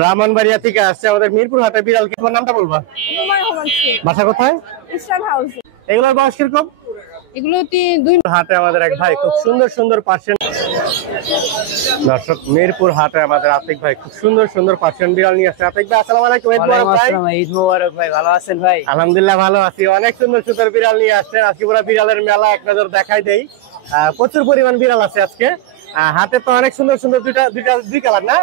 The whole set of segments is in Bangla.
ব্রাহ্মণবাড়িয়া থেকে আসছে আমাদের মিরপুর হাটে বিড়াল। তোমার নামটা বলবা? বাসা কোথায়? এগুলোর বয়স কিরকম? হাটে আমাদের এক ভাই খুব সুন্দর সুন্দর পার্সিয়ান। দর্শক, মিরপুর হাটে আমাদের আতিক ভাই খুব সুন্দর সুন্দর পার্সিয়ান বিড়াল নিয়ে আসছে। আতিক ভাই আসসালামু আলাইকুম। ঈদ মোবারক ভাই, ভালো আছেন ভাই? আলহামদুলিল্লাহ ভালো আছি। অনেক সুন্দর সুন্দর বিড়াল নিয়ে আসছেন আজকে। পুরো বিড়ালের মেলা এক নজর দেখাই দেই। প্রচুর পরিমাণ বিড়াল আছে আজকে হাতে। তো অনেক সুন্দর সুন্দর দুই কালার না?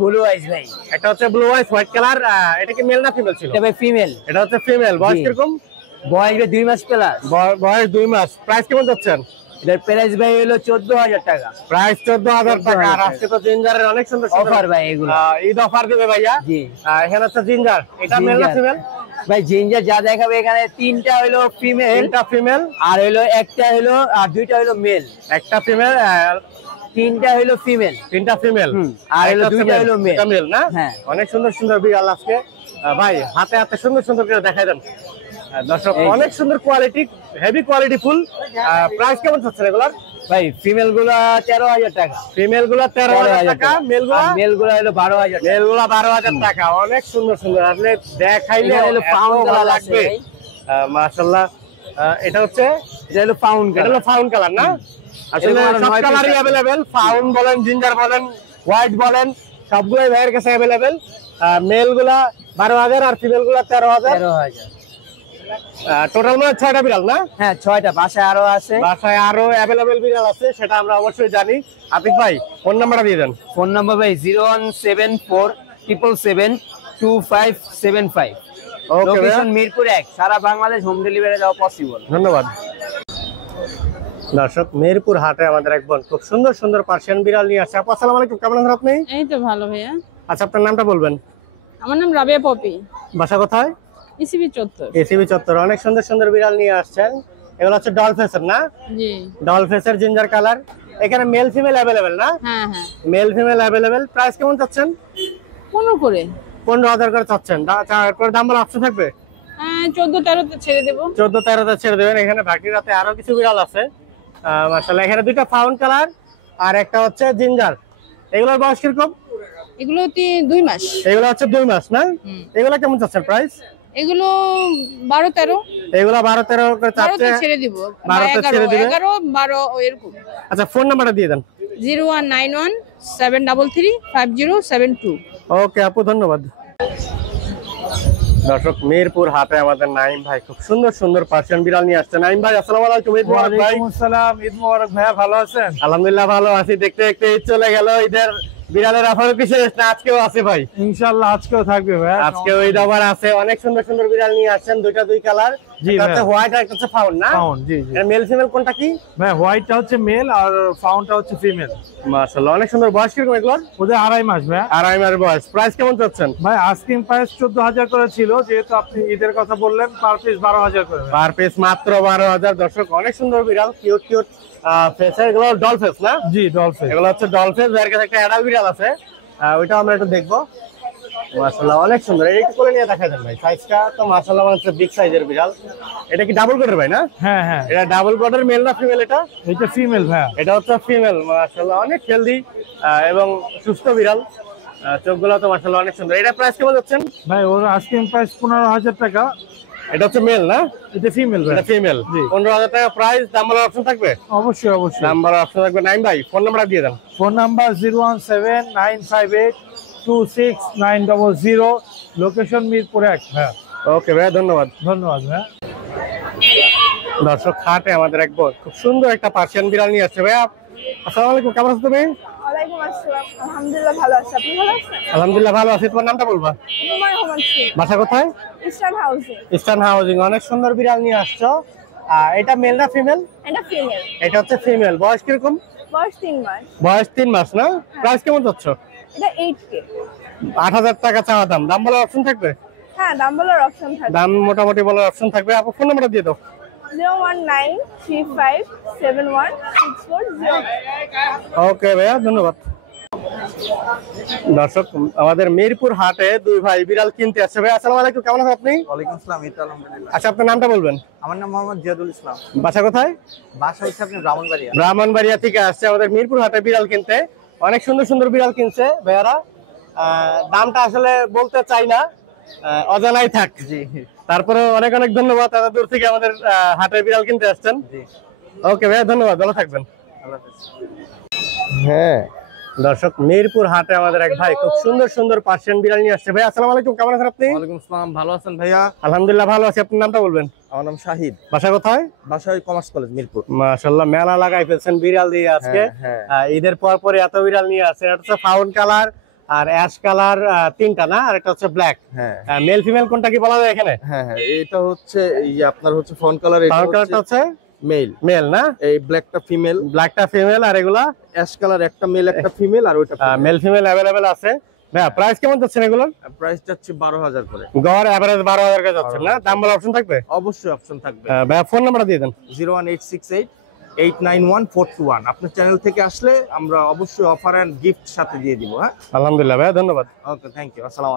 ব্লু আইস ভাই, একটা হচ্ছে ব্লু আইস হোয়াইট কালার। এটা কি মেল না ফিমেল ছিল? এটা ভাই ফিমেল। এটা হচ্ছে ফিমেল। বয়স কিরকম? বয়স 2 মাস প্লাস। বয়স 2 মাস। প্রাইস কেমন যাচ্ছেন? এটার প্রাইস ভাই হলো 14,000 টাকা। প্রাইস 14,000 টাকা। আর আজকে তো জিঞ্জারের অনেক সুন্দর অফার ভাই, এগুলো ঈদ অফার দিবে ভাইয়া। জি, এখানে হচ্ছে জিঞ্জার। এটা মেল না ফিমেল? ভাই জিঞ্জার যা দেখাবে এখানে তিনটা হলো ফিমেল, তিনটা ফিমেল আর হলো একটা হলো, আর দুইটা হলো মেল। একটা ফিমেল, তিনটা হলো ফিমেল, তিনটা ফিমেল, আর হলো দুইটা হলো মেল না? হ্যাঁ, অনেক সুন্দর সুন্দর বিড়াল আজকে ভাই হাতে হাতে সুন্দর সুন্দর করে দেখাই দেন দর্শক। অনেক সুন্দর quality, heavy quality full. Price কেমন হচ্ছে এগুলার? ভাই ফিমেল গুলা 13,000 টাকা, ফিমেল গুলা 13,000 টাকা, মেল গুলা হলো 12,000, মেল গুলা 12,000 টাকা। অনেক সুন্দর সুন্দর, আসলে দেখাইলে হলো ফাউন্ড কালার লাগবে মাশাআল্লাহ। এটা হচ্ছে ফাউন্ড কালার। এটা হলো ফাউন্ড কালার না? আসলে সব কালারই अवेलेबल। ফাউন্ড বলেন, জিঞ্জার বলেন, হোয়াইট বলেন, সবগুলাই ভাইয়ের কাছে अवेलेबल। মেল গুলা 12,000 আর ফিমেল গুলা 13,000। টোটাল মানে 6টা বিড়াল না? হ্যাঁ 6টা। বাসায় আরো আছে, বাসায় আরো अवेलेबल বিড়াল আছে, সেটা আমরা অবশ্যই জানি। আতিক ভাই ফোন নাম্বারটা দিয়ে দেন। ফোন নাম্বার ভাই 01747772575। লোকেশন মিরপুর 1, সারা বাংলাদেশ হোম ডেলিভারি দেওয়া পসিবল। ধন্যবাদ। দর্শক, মিরপুর হাটে আমাদের এক বোন খুব সুন্দর সুন্দর পার্সিয়ান বিড়াল নিয়ে আসছে। আপু আসসালামু আলাইকুম, কেমন আছেন আপনি? এই তো ভালো ভাইয়া। আচ্ছা, আপনার নামটা বলবেন? আমার নাম রাবিয়া পপি। বাসা কোথায়? ইসিবি চত্বর। ইসিবি চত্বর। অনেক সুন্দর সুন্দর বিড়াল নিয়ে আসছেন। এগুলো হচ্ছে ডল ফেসের না? জি, ডল ফেসের জিঞ্জার কালার। এখানে মেল ফিমেল अवेलेबल না? হ্যাঁ হ্যাঁ, মেল ফিমেল अवेलेबल। প্রাইস কেমন চাচ্ছেন? 15 করে। 15,000 করে চাচ্ছেন। তারপর দাম বলার অপশন থাকবে? 14-13 তে ছেড়ে দেব। 14-13 তে ছেড়ে দেবেন। এখানে বাকি রাতে আরো কিছু বিড়াল আছে মাশাআল্লাহ। এখানে দুইটা ফাউন্ড কালার আর একটা হচ্ছে জিঞ্জার। এগুলোর বয়স কিরকম? এগুলো 2 মাস। এগুলো হচ্ছে 2 মাস না? এগুলো কেমন চাচ্ছেন প্রাইস? এগুলো 12-13। এগুলো 12-13 করে চাচ্ছে। 12 ছেড়ে দিব। 12 তে ছেড়ে দিবেন। 11-12 এরকম। আচ্ছা, ফোন নাম্বারটা দিয়ে দেন। 0191-733-5072। ওকে আপু, ধন্যবাদ। দর্শক, মিরপুর হাটে আমাদের নাইম ভাই খুব সুন্দর সুন্দর পার্সিয়ান বিড়াল নিয়ে আসছে। নাইম ভাই আসসালামু আলাইকুম। ঈদ মোবারক ভাই। ওয়ালাইকুম আসসালাম, ঈদ মোবারক ভাইয়া, ভালো আছেন? আলহামদুলিল্লাহ ভালো আছি। দেখতে দেখতে ঈদ চলে গেল। ঈদের বিড়ালের অফার কি শেষ না? আজকেও আছে ভাই? ইনশাআল্লাহ আজকেও থাকবে ভাই। আজকেও ঈদ অফার আছে। অনেক সুন্দর সুন্দর বিড়াল নিয়ে আসছেন, দুই কালার। একটা হোয়াইট আর একটা হচ্ছে ফাউন্ড না? ফাউন্ড, জি জি। মেল ফিমেল কোনটা কি ভাই? হোয়াইটটা হচ্ছে মেল আর ফাউন্ডটা হচ্ছে ফিমেল। মাশাআল্লাহ, অনেক সুন্দর। বয়স কিরকম এগুলোর? ওদের 2.5 মাস ভাই। 2.5 মাস বয়স। প্রাইস কেমন চাচ্ছেন? ভাই আস্কিং প্রাইস 14,000 করে ছিল, যেহেতু আপনি ঈদের কথা বললেন, পার পিস 12,000 করে। পার পিস মাত্র 12,000। দর্শক, অনেক সুন্দর বিড়াল, কিউট কিউট ফেস। এগুলো ডল ফেস না? জি, ডল ফেস। এগুলো হচ্ছে ডল ফেস। এর কাছে একটা অ্যাডাল্ট বিড়াল আছে, ওইটা আমরা একটু দেখবো। মাশাআল্লাহ অনেক সুন্দর। এটা একটু কোলে নিয়ে দেখা দেন ভাই। সাইজটা তো মাশাআল্লাহ হচ্ছে বিগ সাইজের বিড়াল। এটা কি ডাবল কোটের ভাই না? হ্যাঁ হ্যাঁ, এটা ডাবল কোটের। মেল না ফিমেল এটা? এটা ফিমেল ভাই। এটা হচ্ছে ফিমেল। মাশাআল্লাহ অনেক হেলদি এবং সুস্থ বিড়াল। চোখগুলো তো মাশাআল্লাহ অনেক সুন্দর। এটা প্রাইস কেমন যাচ্ছেন ভাই? ওর আস্কিং প্রাইস 15,000 টাকা। এটা হচ্ছে মেল না? এটা ফিমেল ভাই। এটা ফিমেল। 15,000 টাকা প্রাইস। দাম বলার অপশন থাকবে? অবশ্যই অবশ্যই, দাম বলার অপশন থাকবে। নাইম ভাই ফোন নাম্বারটা দিয়ে দেন। Phone number 017-958-26900। লোকেশন মিরপুর 1। হ্যাঁ, ওকে ভাই, ধন্যবাদ। ধন্যবাদ ভাই। দর্শক, হাটে আমাদের এক বোন খুব সুন্দর একটা পার্সিয়ান বিড়াল নিয়ে আসছে। ভাইয়া আসসালামু আলাইকুম, কেমন আছো তুমি? ওয়ালাইকুম আসসালাম, আলহামদুলিল্লাহ ভালো আছি। আপনি ভালো আছেন? আলহামদুলিল্লাহ ভালো আছি। তোমার নামটা বলবা? বাসা কোথায়? Eastern housing. Eastern housing. অনেক সুন্দর বিড়াল নিয়ে আসছো। এটা মেল না ফিমেল? এটা ফিমেল। এটা হচ্ছে ফিমেল। বয়স কিরকম? বয়স 3 মাস। বয়স 3 মাস না? প্রাইস কেমন যাচ্ছ? এটা 8K। 8,000 টাকা চাওয়া দাম। দাম বলার অপশন থাকবে? হ্যাঁ, দাম বলার অপশন থাকবে। দাম মোটামুটি বলার অপশন থাকবে। আপু ফোন নাম্বারটা দিয়ে দাও। 01935716409। ওকে ভাইয়া, ধন্যবাদ। দর্শক আমাদের মিরপুর হাটে দুই ভাই বিড়াল কিনতে আসছে। ভাই আসসালামু আলাইকুম, কেমন আছেন আপনি? ওয়ালাইকুম আসসালাম, এই তো আলহামদুলিল্লাহ। আচ্ছা, আপনার নামটা বলবেন? আমার নাম মোহাম্মদ জিয়াদুল ইসলাম। বাসা কোথায়? বাসা হচ্ছে আপনি ব্রাহ্মণবাড়িয়া। ব্রাহ্মণবাড়িয়া থেকে আসছে আমাদের মিরপুর হাটে বিড়াল কিনতে। অনেক সুন্দর সুন্দর বিড়াল কিনছে ভাইয়ারা। দামটা আসলে বলতে চাই না, অজানাই থাক। জি তারপরে অনেক অনেক ধন্যবাদ, এত দূর থেকে আমাদের হাটে বিড়াল কিনতে আসছেন। জি, ওকে ভাইয়া, ধন্যবাদ, ভালো থাকবেন। আল্লাহ হাফেজ। হ্যাঁ দর্শক, মিরপুর হাটে আমাদের এক ভাই খুব সুন্দর সুন্দর পার্সিয়ান বিড়াল নিয়ে আসছে। ভাই আসসালামু আলাইকুম, কেমন আছেন আপনি? ওয়ালাইকুম আসসালাম, ভালো আছেন ভাইয়া? আলহামদুলিল্লাহ ভালো আছি। আপনার নামটা বলবেন? আমার নাম শাহিদ, বাসা কোথায়? বাসা কমার্স কলেজ মিরপুর। মাশাআল্লাহ, মেলা লাগাই ফেলছেন বিড়াল দিয়ে আজকে। ঈদের পর পরে এত বিড়াল নিয়ে আসছে। এটা হচ্ছে ফাউন কালার আর অ্যাশ কালার, তিনটা না, আর একটা হচ্ছে ব্ল্যাক। হ্যাঁ মেল ফিমেল কোনটা কি বলা যায় এখানে? হ্যাঁ হ্যাঁ, এটা হচ্ছে এই আপনার হচ্ছে ফন কালার, এটা ফাউন কালারটা হচ্ছে মেল, মেল না, এই ব্ল্যাকটা ফিমেল, ব্ল্যাকটা ফিমেল, আর এগুলা অ্যাশ কালার একটা মেল একটা ফিমেল, আর ওইটা মেল ফিমেল अवेलेबल আছে। ভাইয়া প্রাইস কেমন যাচ্ছে এগুলোর? প্রাইস যাচ্ছে 12,000 করে। গড় এভারেজ 12,000 টাকা যাচ্ছে না? দাম বলার অপশন থাকবে? অবশ্যই অপশন থাকবে। ভাইয়া ফোন নাম্বারটা দিয়ে দেন। 01868891421। আপনার চ্যানেল থেকে আসলে আমরা অবশ্যই অফার এন্ড গিফট সাথে দিয়ে দিব। হ্যাঁ, আলহামদুলিল্লাহ ভাইয়া, ধন্যবাদ। ওকে, থ্যাংক ইউ, আসসালামু আলাইকুম।